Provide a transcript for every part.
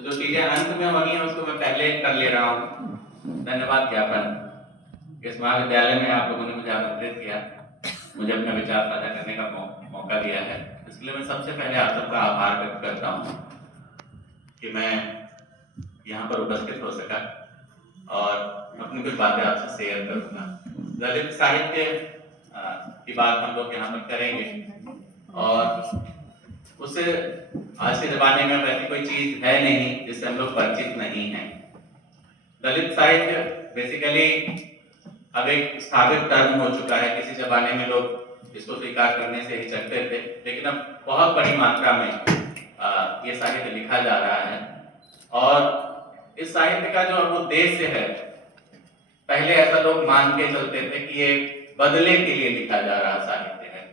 तो जो चीजें अंत में होनी है उसको मैं पहले कर ले रहा हूँ। धन्यवाद ज्ञापन। इस महाविद्यालय में आप लोगों ने मुझे आमंत्रित किया, मुझे अपने विचार साझा करने का मौका दिया है, इसके लिए मैं सबसे पहले आप सबका आभार व्यक्त करता हूँ कि मैं यहाँ पर उपस्थित हो सका और अपनी कुछ बातें आपसे शेयर करूँगा। दलित साहित्य की बात हम लोग यहाँ पर करेंगे और उससे आज के जमाने में वैसी कोई चीज है नहीं जिससे हम लोग परिचित नहीं हैं। दलित साहित्य बेसिकली अब एक स्थापित टर्म हो चुका है। किसी जमाने में लोग इसको स्वीकार करने से हिचकते थे, लेकिन अब बहुत बड़ी मात्रा में ये साहित्य लिखा जा रहा है और इस साहित्य का जो अब उद्देश्य है, पहले ऐसा लोग मान के चलते थे कि ये बदले के लिए लिखा जा रहा साहित्य है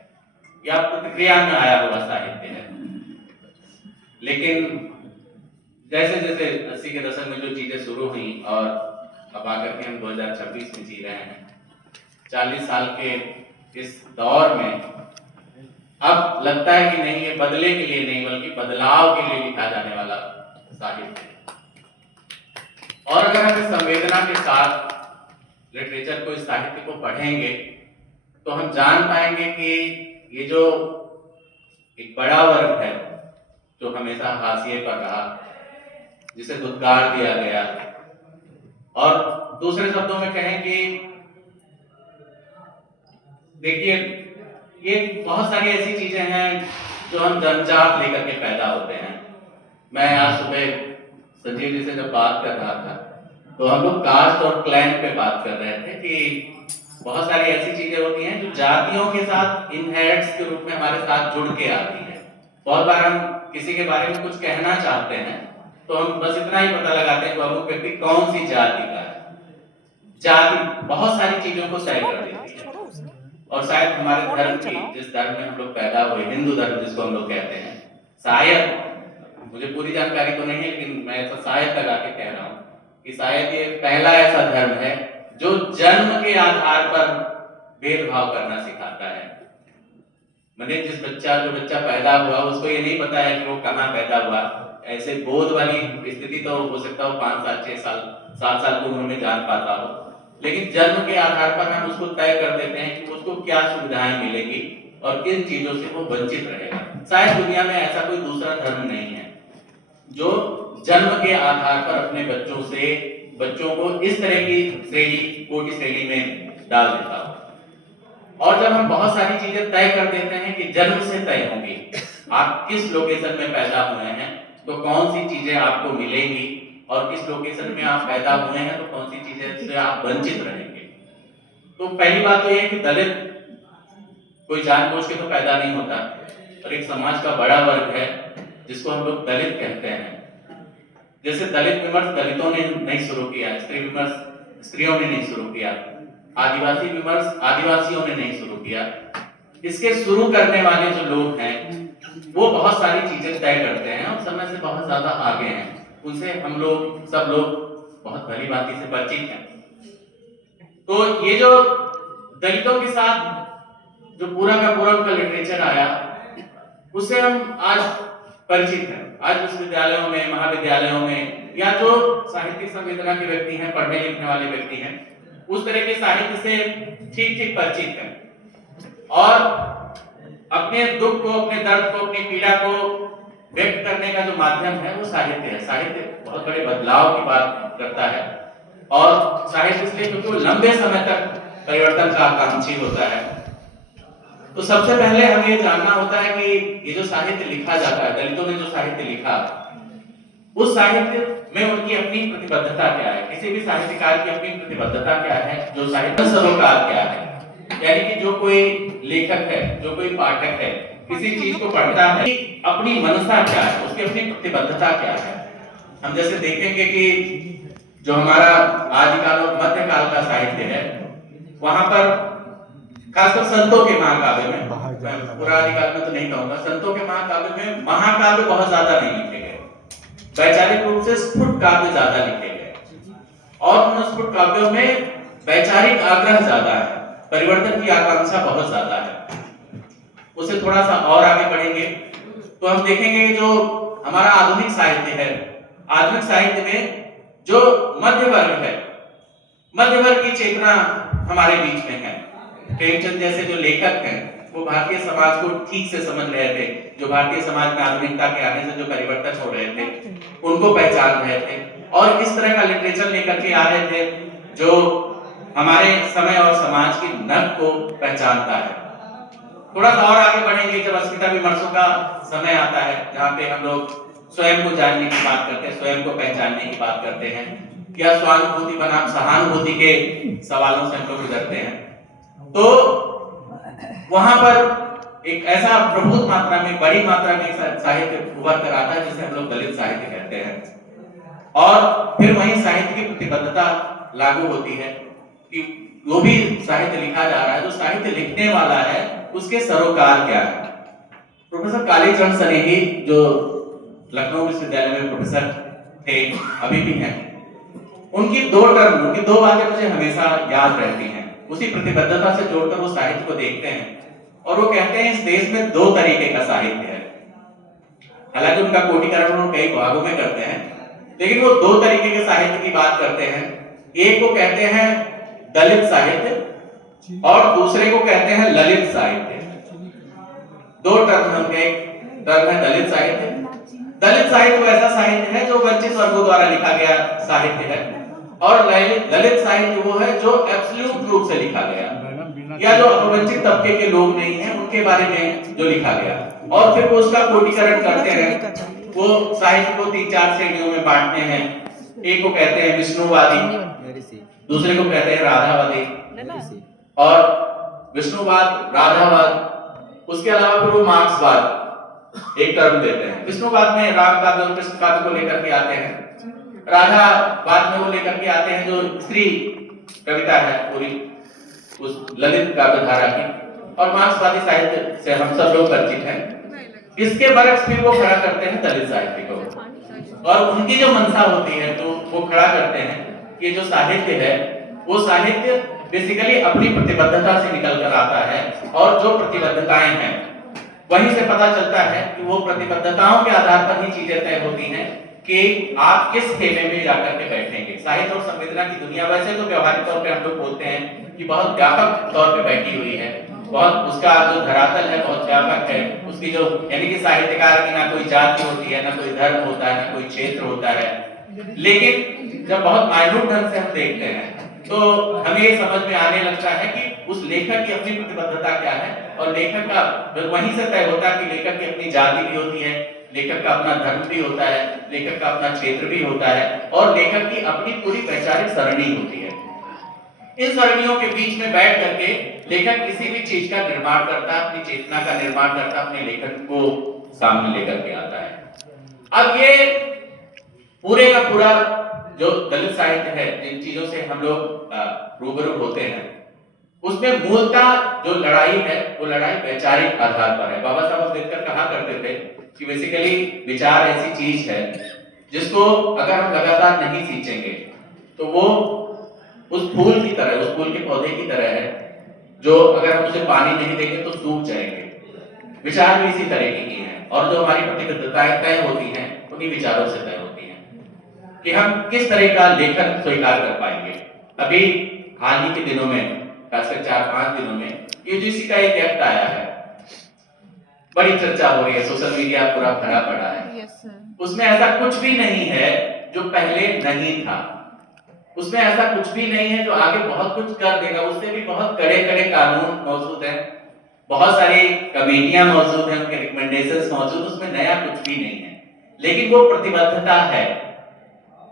या प्रतिक्रिया में आया हुआ साहित्य है, लेकिन जैसे जैसे 80 के दशक में जो चीजें शुरू हुई और अब आकर के हम 2026 में जी रहे हैं, 40 साल के इस दौर में अब लगता है कि नहीं, ये बदले के लिए नहीं बल्कि बदलाव के लिए लिखा जाने वाला साहित्य है। और अगर हम इस संवेदना के साथ लिटरेचर को, इस साहित्य को पढ़ेंगे तो हम जान पाएंगे कि ये जो एक बड़ा वर्ग है जो हमेशा हाशिए पर रहा, जिसे धुतकार दिया गया, और दूसरे शब्दों में कहें कि देखिए ये बहुत सारी ऐसी चीजें हैं जो हम जन्मजात लेकर के पैदा होते हैं। मैं आज सुबह संजीव जी से जब बात कर रहा था तो हम लोग कास्ट और क्लैन पे बात कर रहे थे कि बहुत सारी ऐसी चीजें होती हैं जो जातियों के साथ इनहेरिट्स के रूप में हमारे साथ जुड़ के आती है। बहुत बार हम किसी के बारे में कुछ कहना चाहते हैं तो हम बस इतना ही पता लगाते हैं कि वो व्यक्ति कौन सी जाति का है। जाति बहुत सारी चीजों को तय कर देती है और शायद हमारे धर्म की, जिस धर्म में हम लोग पैदा हुए, हिंदू धर्म जिसको हम लोग कहते हैं, शायद, मुझे पूरी जानकारी तो नहीं है लेकिन मैं ऐसा शायद लगा के कह रहा हूँ कि शायद ये पहला ऐसा धर्म है जो जन्म के आधार पर भेदभाव करना सिखाता है। मैंने जो बच्चा पैदा हुआ उसको ये नहीं पता है कि वो कहाँ पैदा हुआ। ऐसे बोध वाली स्थिति तो हो सकता हो 5 साल 6 साल 7 साल की उम्र में जान पाता हो, लेकिन जन्म के आधार पर हम उसको तय कर देते हैं कि उसको क्या सुविधाएं मिलेगी और किन चीजों से वो वंचित रहेगा। शायद दुनिया में ऐसा कोई दूसरा धर्म नहीं है जो जन्म के आधार पर अपने बच्चों को इस तरह की कोटि श्रेणी में डाल देता हो। और जब हम बहुत सारी चीजें तय कर देते हैं कि जन्म से तय होंगी, आप किस लोकेशन में पैदा हुए हैं तो कौन सी चीजें आपको मिलेंगी, और किस लोकेशन में आप पैदा हुए हैं तो कौन सी चीजें से आप वंचित रहेंगे। तो पहली बात तो ये कि दलित कोई जानबूझ के तो पैदा नहीं होता और एक समाज का बड़ा वर्ग है जिसको हम लोग दलित कहते हैं। जैसे दलित विमर्श दलितों ने नहीं शुरू किया, स्त्री विमर्श स्त्रियों ने नहीं शुरू किया, आदिवासी विमर्श आदिवासियों ने नहीं शुरू किया। इसके शुरू करने वाले जो लोग हैं वो बहुत सारी चीजें तय करते हैं और समय से बहुत ज्यादा आगे हैं, उनसे हम लोग सब लोग बहुत भली भांति से परिचित हैं। तो ये जो दलितों के साथ जो पूरा का पूरा उनका लिटरेचर आया उससे हम आज परिचित हैं। आज विश्वविद्यालयों में, महाविद्यालयों में या जो साहित्यिक संवेदना के व्यक्ति हैं, पढ़ने लिखने वाले व्यक्ति हैं, उस तरह के साहित्य से ठीक ठीक परिचित हैं और अपने दुख को, अपने दर्द को, अपनी पीड़ा को व्यक्त करने का जो माध्यम है वो साहित्य है। साहित्य बहुत बड़े बदलाव की बात करता है और साहित्य इसलिए क्योंकि वो लंबे समय तक परिवर्तन का आकांक्षी होता है। तो सबसे पहले हमें ये जानना होता है कि ये जो साहित्य लिखा जाता है, दलितों ने जो साहित्य लिखा, उस साहित्य में उनकी अपनी प्रतिबद्धता क्या है। किसी भी साहित्यकार की अपनी प्रतिबद्धता क्या है, जो साहित्य सरोकार क्या है, यानी कि जो कोई लेखक है, जो कोई पाठक है, किसी चीज को पढ़ता है, अपनी मनसा क्या है, उसकी अपनी प्रतिबद्धता क्या है। हम जैसे देखेंगे कि जो हमारा आदिकाल और मध्यकाल का साहित्य है, वहां पर खासकर संतों के महाकाव्य में, पूरा आदिकाल में तो नहीं कहूंगा, संतों के महाकाव्य में महाकाव्य बहुत ज्यादा नहीं लिखे गए, वैचारिक रूप से स्फुट काव्य ज्यादा लिखे गए और उन स्फुट काव्यों में वैचारिक आग्रह ज्यादा है, परिवर्तन की आकांक्षा बहुत ज्यादा है। उसे थोड़ा सा और आगे बढ़ेंगे तो हम देखेंगे कि जो हमारा आधुनिक साहित्य है आधुनिक साहित्य में जो मध्य वर्ग है, मध्य वर्ग की चेतना हमारे बीच में है। प्रेमचंद जैसे जो लेखक हैं वो भारतीय समाज को ठीक से समझ रहे थे, जो भारतीय समाज में आधुनिकता के आने से जो परिवर्तन हो रहे थे उनको पहचान रहे थे और इस तरह का लिटरेचर लेकर के आ रहे थे जो हमारे समय और समाज की नब्ज को पहचानता है। थोड़ा सा और आगे बढ़ेंगे जब अस्मिता विमर्शों का समय आता है जहाँ पे हम लोग स्वयं को जानने की बात करते हैं, स्वयं को पहचानने की बात करते हैं या स्वानुभूति बनाम सहानुभूति के सवालों से हम लोग गुजरते हैं, तो वहां पर एक ऐसा प्रभुत मात्रा में, बड़ी मात्रा में साहित्य उभर कर आता है जिसे हम लोग दलित साहित्य कहते हैं। और फिर वही साहित्य की प्रतिबद्धता लागू होती है कि जो भी साहित्य लिखा जा रहा है, जो साहित्य लिखने वाला है उसके सरोकार क्या है। प्रोफेसर कालीचरण सनेही जो लखनऊ विश्वविद्यालय में प्रोफेसर थे, अभी भी हैं, उनकी दो बातें मुझे हमेशा याद रहती हैं। उसी प्रतिबद्धता से जोड़कर वो साहित्य को देखते हैं और वो कहते हैं इस देश में दो तरीके का साहित्य है। हालांकि उनका कोटिकरण वो कई भागों में करते हैं, लेकिन वो दो तरीके के साहित्य की बात करते हैं। एक को कहते हैं दलित साहित्य और दूसरे को कहते हैं ललित साहित्य। दो टर्म है, एक टर्म है दलित साहित्य। दलित साहित्य वो ऐसा साहित्य है जो वंचित वर्गों द्वारा लिखा गया साहित्य है और ललित साहित्य वो है जो एब्सोल्यूट रूप से लिखा गया या जो अपवंचित तबके के लोग नहीं हैं उनके बारे में जो लिखा गया, और फिर वो उसका कोटिकरण करते हैं। वो साहित्य को 3-4 श्रेणियों में बांटते हैं। एक को कहते हैं विष्णुवादी, दूसरे को कहते हैं राधावादी, और विष्णुवाद, राधावाद, उसके अलावा फिर वो मार्क्सवाद एक टर्म देते हैं। विष्णुवाद में राम काव्य और कृष्ण काव्य को लेकर के आते हैं, राधावाद में वो लेकर के आते हैं जो स्त्री कविता है पूरी उस ललित काव्य धारा की, और मार्क्सवादी साहित्य से हम सब लोग परिचित हैं। इसके बरक्स फिर वो खड़ा करते हैं दलित साहित्य को, और उनकी जो मंशा होती है तो वो खड़ा करते हैं कि जो साहित्य है वो साहित्य बेसिकली अपनी प्रतिबद्धता से निकल कर आता है, और जो प्रतिबद्धताएं हैं वहीं से पता चलता है कि वो प्रतिबद्धताओं के आधार पर ही चीजें तय होती हैं कि आप किस खेमे में जाकर के बैठेंगे। साहित्य और संवेदना की दुनिया वैसे तो व्यवहारिक तौर पे हम लोग बोलते हैं कि बहुत व्यापक तौर पे बैठी हुई है, बहुत उसका जो धरातल है बहुत व्यापक है, उसकी जो यानी कि साहित्यकार की ना कोई जाति होती है, ना कोई धर्म होता है, ना कोई क्षेत्र होता है। लेकिन जब बहुत माइन्यूट ढंग से हम देखते हैं तो हमें ये समझ में आने लगता है कि उस लेखक की अपनी प्रतिबद्धता क्या है, और लेखक का वहीं से तय होता है कि लेखक की अपनी जाति भी होती है, लेखक का अपना धर्म भी होता है, लेखक का अपना क्षेत्र भी होता है, और लेखक की अपनी पूरी वैचारिक सरणी होती है। इन सरणियों के बीच में बैठ करके लेखक किसी भी चीज का निर्माण करता है, अपनी चेतना का निर्माण करता है, अपने लेखन को सामने लेकर के आता है। अब ये पूरे का पूरा जो दलित साहित्य है, जिन चीजों से हम लोग रूबरू होते हैं, उसमें मूलतः जो लड़ाई है वो लड़ाई वैचारिक आधार पर है। बाबा साहब अम्बेडकर कहा करते थे कि बेसिकली विचार ऐसी चीज है जिसको अगर हम लगातार नहीं सींचेंगे तो वो उस फूल की तरह, उस फूल के पौधे की तरह है जो अगर हम उसे पानी नहीं देंगे तो सूख जाएंगे। विचार भी इसी तरह की हैं, और जो हमारी प्रतिबद्धताएं तय होती हैं उन्हीं विचारों से तय होती हैं कि हम किस तरह का लेखन स्वीकार कर पाएंगे। अभी हाल ही के दिनों में, खासकर 4-5 दिनों में यूजीसी का एक एक्ट आया है, बड़ी चर्चा हो रही है, सोशल मीडिया पूरा भरा पड़ा है। उसमें ऐसा कुछ भी नहीं है जो पहले नहीं था, उसमें ऐसा कुछ भी नहीं है जो आगे बहुत कुछ कर देगा। उससे भी बहुत कड़े कानून मौजूद हैं, बहुत सारी कमेटियां मौजूद हैं, उनके रिकमेंडेशंस मौजूद, उसमें नया कुछ भी नहीं है। लेकिन वो प्रतिबद्धता है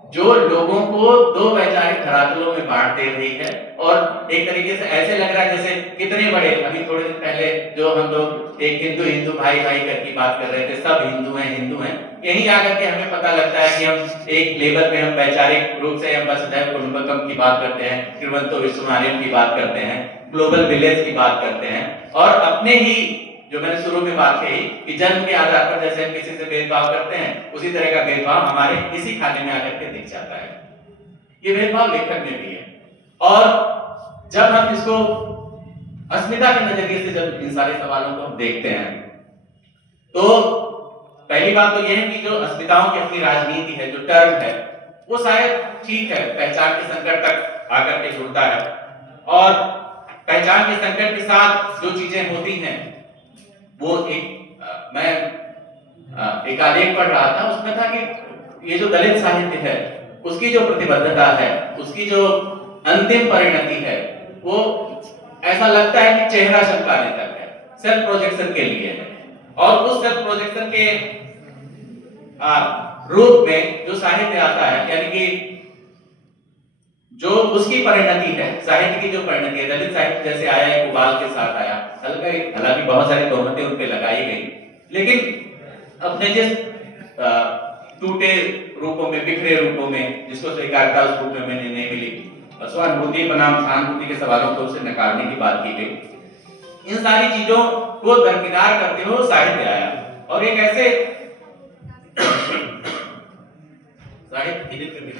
जो लोगों को दो वैचारिक धरातलों में बांट दे रही है, और एक तरीके से ऐसे लग रहा है जैसे कितने बड़े, अभी थोड़े दिन पहले जो हम लोग एक हिंदू भाई करके बात कर रहे थे, सब हिंदू हैं, यहीं आकर के हमें पता लगता है कि हम एक लेवल पे हम वैचारिक रूप से हम वसुधैव कुटुंबकम की बात करते हैं, श्रीमंतो विश्वमानव की बात करते हैं, ग्लोबल विलेज की बात करते हैं, और अपने ही जो मैंने शुरू में बात कही कि जन्म के आधार पर जैसे हम किसी से भेदभाव करते हैं, उसी तरह का भेदभाव हमारे इसी खाने में आकर के दिख जाता है। ये भेदभाव लेखक में भी है, और जब हम इसको अस्मिता के नजरिए से जब इन सारे सवालों को हम देखते हैं तो पहली बात तो यह है कि जो अस्मिताओं की अपनी राजनीति है, जो टर्म है, वो शायद ठीक है, पहचान के संकट तक आकर के जुड़ता है, और पहचान के संकट के साथ जो चीजें होती हैं वो मैं एक आलेख पढ़ रहा था, उसमें था कि ये जो दलित साहित्य है उसकी जो प्रतिबद्धता है, उसकी जो अंतिम परिणति है, वो ऐसा लगता है कि चेहरा चमकाने तक है, सेल्फ प्रोजेक्शन के लिए है। और उस सेल्फ प्रोजेक्शन के रूप में जो साहित्य आता है, यानी कि जो उसकी परिणति है, साहित्य की जो परिणति है, दलित साहित्य जैसे आया एक उबाल के साथ आया, हालांकि बहुत सारी तोहमतें उन पे लगाई गई, लेकिन अपने जिस टूटे रूपों में, बिखरे रूपों में, जिसको स्वीकारता उस रूप में मैंने नहीं मिली, स्वानुभूति बनाम सहानुभूति के सवालों को उसे नकारने की बात की गई। इन सारी चीजों को दरकिनार करते हुए साहित्य आया, और एक ऐसे साहित्य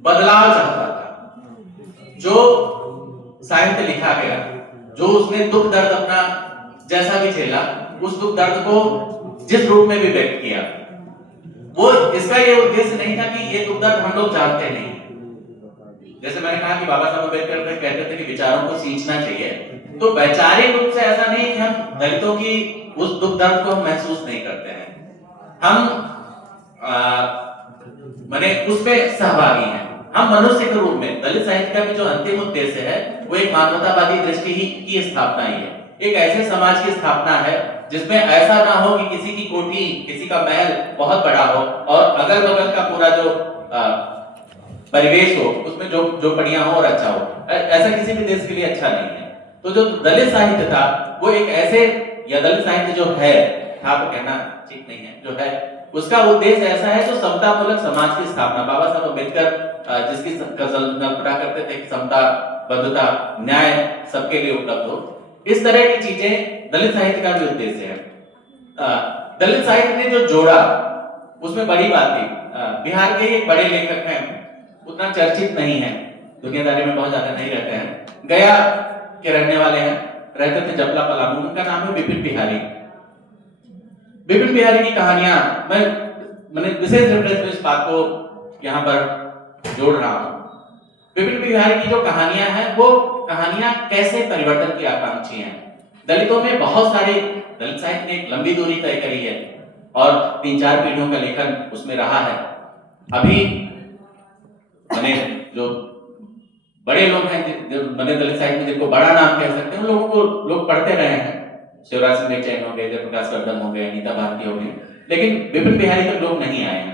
बदलाव चाहता था। जो साहित्य लिखा गया, जो उसने दुख दर्द अपना जैसा भी झेला, उस दुख दर्द को जिस रूप में भी व्यक्त किया, वो इसका ये उद्देश्य नहीं था कि ये दुख दर्द हम लोग जानते नहीं। जैसे मैंने कहा कि बाबा साहब अम्बेडकर कहते थे कि विचारों को सींचना चाहिए, तो वैचारिक रूप से ऐसा नहीं कि हम दलितों की उस दुख दर्द को महसूस नहीं करते हैं, हम माने उस पे सहभागी हैं। हम मनुष्य के रूप में दलित साहित्य का भी जो अंतिम उद्देश्य है वो एक मानवतावादी दृष्टि ही की स्थापना ही है, एक ऐसे समाज की स्थापना है जिसमें ऐसा ना हो कि किसी की कोठी, किसी का महल बहुत बड़ा हो और अगल बगल का पूरा जो परिवेश हो उसमें जो जो बढ़िया हो और अच्छा हो। ऐसा किसी भी देश के लिए अच्छा नहीं है। तो जो दलित साहित्य था वो एक ऐसे, या दलित साहित्य जो है, था तो कहना ठीक नहीं है, जो है उसका उद्देश्य ऐसा है जो समतामूलक समाज की स्थापना, बाबा साहब अम्बेडकर जिसकी कल्पना करते थे कि समता, बद्धता, न्याय सबके लिए उपलब्ध हो, इस तरह की चीजें दलित साहित्य का भी उद्देश्य है। दलित साहित्य ने जो जोड़ा उसमें बड़ी बात थी, बिहार के एक बड़े लेखक हैं, उतना चर्चित नहीं है, दुनियादारी में बहुत ज्यादा नहीं रहते हैं, गया के रहने वाले हैं, रहते थे जपला पलामू, उनका नाम है विपिन बिहारी। विपिन बिहारी की कहानियां मैंने विशेष रेफरेंस में इस बात को यहाँ पर जोड़ रहा हूं। विपिन बिहारी की जो कहानियां हैं वो कहानियां कैसे परिवर्तन की आकांक्षी हैं। दलितों में बहुत सारे, दलित साहित्य ने एक लंबी दूरी तय करी है और 3-4 पीढ़ियों का लेखन उसमें रहा है। अभी मैंने जो बड़े लोग हैं, मैंने दलित साहित्य में जिनको बड़ा नाम कह सकते हैं, उन लोगों को लोग पढ़ते रहे हैं, शिवराज सिंह बेचैन हो गए, जयप्रकाश वर्धन हो गए, अनीता भारती हो गई, लेकिन विपिन बिहारी तक लोग नहीं आए हैं।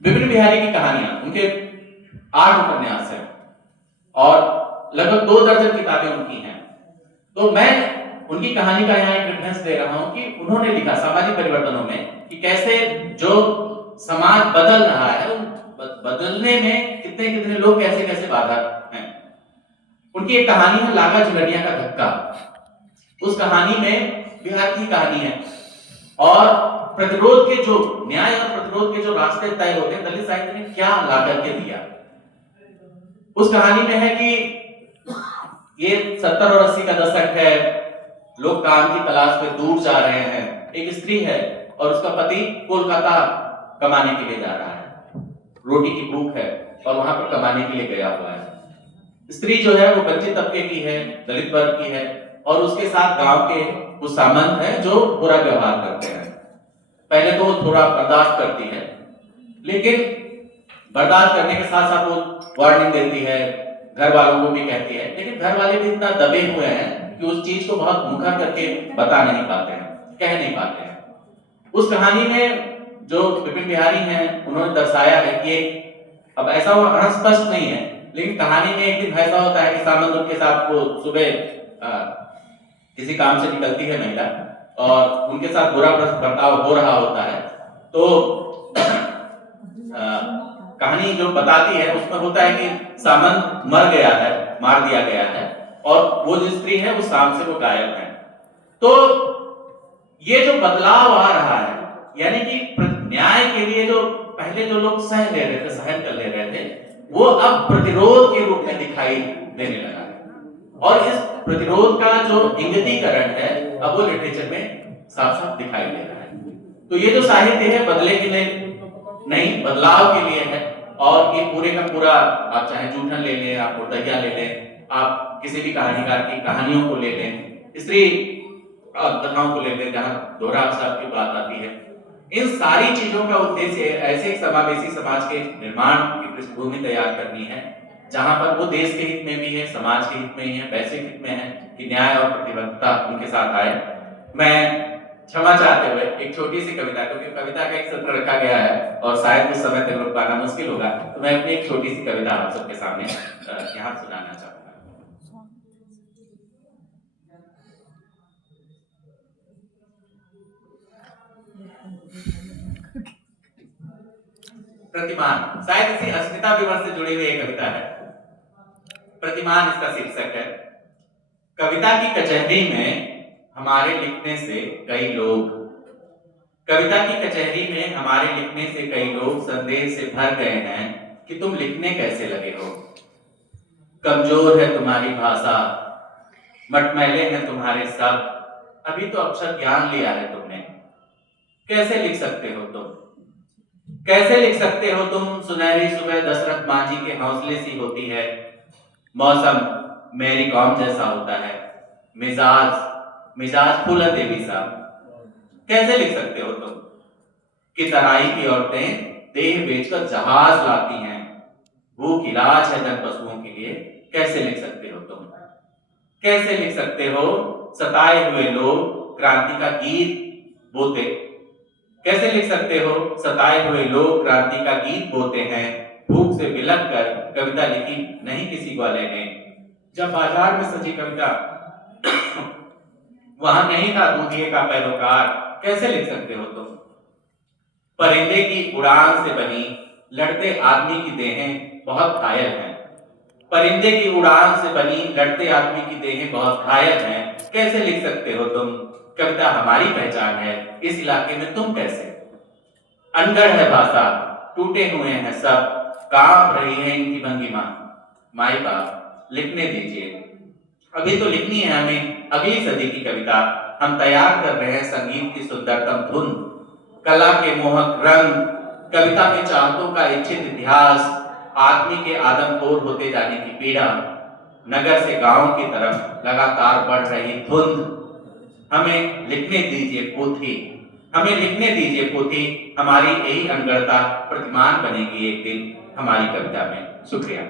विपिन बिहारी की कहानियां, उनके 8 उपन्यास हैं और लगभग 2 दर्जन किताबें उनकी हैं। तो मैं उनकी कहानी का यहाँ एक रेफरेंस दे रहा हूं कि उन्होंने लिखा सामाजिक परिवर्तनों में कि कैसे जो समाज बदल रहा है, उन बदलने में कितने कितने लोग कैसे कैसे बाधा हैं। उनकी एक कहानी है लागा झुलनिया का धक्का। उस कहानी में बिहार की कहानी है और प्रतिरोध के जो न्याय और प्रतिरोध के जो रास्ते तय होते हैं, दलित साहित्य ने क्या ला करके दिया। उस कहानी में है कि ये 70 और 80 का दशक है, लोग काम की तलाश में दूर जा रहे हैं, एक स्त्री है और उसका पति कोलकाता कमाने के लिए जा रहा है, रोटी की भूख है और वहां पर कमाने के लिए गया हुआ है। स्त्री जो है वो वंचित तबके की है, दलित वर्ग की है और उसके साथ गांव के कुछ सामंत हैं जो बुरा व्यवहार करते हैं। पहले तो वो थोड़ा बर्दाश्त करती है, लेकिन बर्दाश्त करने के साथ साथ वो वार्निंग देती है, घर वालों को भी कहती है, लेकिन घर वाले भी इतना दबे हुए हैं कि उस चीज को बहुत मुखर करके बता नहीं पाते हैं, कह नहीं पाते हैं। उस कहानी में जो विपिन बिहारी हैं उन्होंने दर्शाया है कि अब ऐसा वो अनस्पष्ट नहीं है, लेकिन कहानी में एक दिन ऐसा होता है कि सामंत उनके साथ को सुबह किसी काम से निकलती है महिला और उनके साथ बुरा बर्ताव हो रहा होता है। तो कहानी जो बताती है उसमें होता है कि सामंत मर गया है, मार दिया गया है और वो जो स्त्री है वो शाम से वो गायब है। तो ये जो बदलाव आ रहा है, यानी कि न्याय के लिए जो पहले जो लोग सह ले रहे थे, सहन कर ले रहे थे, वो अब प्रतिरोध के रूप में दिखाई देने लगा है और इस प्रतिरोध का जो इंगितीकरण है अब वो लिटरेचर में साफ साफ दिखाई दे रहा है। तो ये जो साहित्य है बदले के लिए नहीं, बदलाव के लिए है। और ये पूरे का पूरा, आप चाहे जूठन ले लें, आप मुर्दैया ले लें, आप किसी भी कहानीकार की कहानियों को ले लें, स्त्री कथाओं को ले लें जहाँ दोहरा अवसाद की बात आती है, इन सारी चीजों का उद्देश्य ऐसे एक समावेशी समाज के निर्माण की पृष्ठभूमि तैयार करनी है जहां पर वो देश के हित में भी है, समाज के हित में ही है, वैश्विक हित में है कि न्याय और प्रतिबद्धता उनके साथ आए। मैं क्षमा चाहते हुए एक छोटी सी कविता, क्योंकि कविता का एक सत्र रखा गया है और शायद उस समय तक रोक पाना मुश्किल होगा, तो मैं अपनी एक छोटी सी कविता आप सबके सामने यहाँ सुनाना चाहूंगा। प्रतिमान, शायद इसी अस्मिता विमर्श से जुड़ी हुई एक कविता है। प्रतिमान इसका शीर्षक है। कविता की कचहरी में हमारे लिखने से कई लोग, कविता की कचहरी में हमारे लिखने से कई लोग संदेह से भर गए हैं कि तुम लिखने कैसे लगे हो। कमजोर है तुम्हारी भाषा, मटमैले हैं तुम्हारे शब्द, अभी तो अक्षर ज्ञान लिया है तुमने। कैसे लिख सकते हो तुम, कैसे लिख सकते हो तुम। सुनहरी सुबह दशरथ मांझी के हौसले सी होती है, मौसम मेरी कॉम जैसा होता है, मिजाज मिजाज फूला देवी सा। कैसे लिख सकते हो तुम कि तराई की औरतें देह बेचकर जहाज लाती हैं, भूख इलाज है जन पशुओं के लिए। कैसे लिख सकते हो तुम, कैसे लिख सकते हो सताए हुए लोग क्रांति का गीत बोते। कैसे लिख सकते हो सताए हुए लोग क्रांति का गीत बोते हैं, भूख से बिलख कर कविता लिखी नहीं किसी वाले ने। जब बाजार में सजी कविता वहां नहीं था दूधिए का पैरोकार। कैसे लिख सकते हो तुम। परिंदे की उड़ान से बनी लड़ते आदमी की देहें बहुत घायल हैं, परिंदे की उड़ान से बनी लड़ते आदमी की देहें बहुत घायल हैं। कैसे लिख सकते हो तुम, कविता हमारी पहचान है, इस इलाके में तुम कैसे। अनगढ़ है भाषा, टूटे हुए हैं सब, कांप रही है इनकी भंगिमा। माई बाप लिखने दीजिए, अभी तो लिखनी है हमें अगली सदी की कविता। हम तैयार कर रहे हैं संगीत की सुंदरतम धुन, कला के मोहक रंग, कविता में चाहतों का इच्छित इतिहास, आदमी के आदमखोर होते जाने की पीड़ा, नगर से गांव की तरफ लगातार बढ़ रही धुंध। हमें लिखने दीजिए पोथी, हमें लिखने दीजिए पोथी, हमारी यही अनगढ़ता प्रतिमान बनेगी एक दिन हमारी कविता में। शुक्रिया।